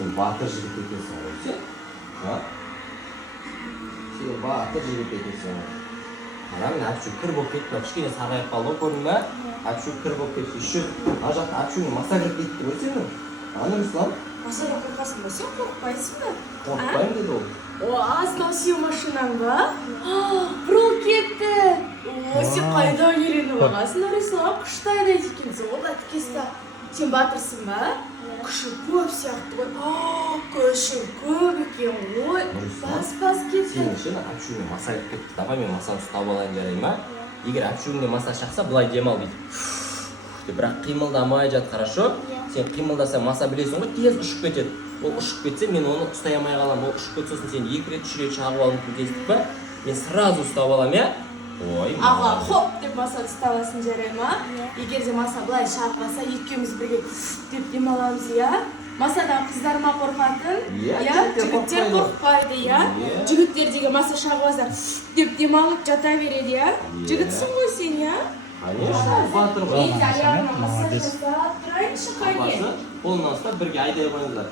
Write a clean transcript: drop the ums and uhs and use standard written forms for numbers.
Сен батыр жігіт екенсің ғой, сен? Сен батыр жігіт екенсің ғой. Ана мен әпшу кір болып кетті, кішкене сарғайып қалды ғой, көрдің бе? Әпшу кір болып кетті. Еще ана жақта әпшумен маса кіріп кетті ғой сенің. Ана Руслан? Масадан қорқасың ба? Сен қорықпайсың ба? Қорықпаймын деді ол. О, азынау сүйеу машинаң ба? Бірол кетті. О, сен қайда үйреніп алғансың, Руслан? Күшті айдайды екенсің, ол да тікесті. Сен батырсың ба? Күші көп сияқты ғой. Күші көп екен ғой. Бас кетті. Сен үшін әпшумен маса кіріп кетті. Давай мен масаны ұстап алайын жарай ма? Егер әпшуіңде маса шақса, былай демал дейді. Бірақ қимылдамай жат, хорошо? Сен қимылдасаң маса білесің ғой, тез ұшып кетеді. Ол ұшып кетсе, мен оны ұстай алмай қалам. Ол ұшып кетсе, сен 2 рет, 3 рет шағып алуың мүмкін тестік па? Мен сразу ұстап алам, я? Ой, аға, хоп деп масаны ұстап аласың жарай ма? Егер де маса былай шағыласа, екеуміз бірге деп демаламыз, я? Масадан қыздар ма қорқатын? Жігіттер қорқпайды, я? Жігіттер деген маса шағыласа деп демалып жата береді, я? Жігітсің ғой сен, я? Конечно, батыр ғой. Аяғына маса жасап тұрайыншы қайне? Қолынан ұстап бірге айдай қойыңыздар.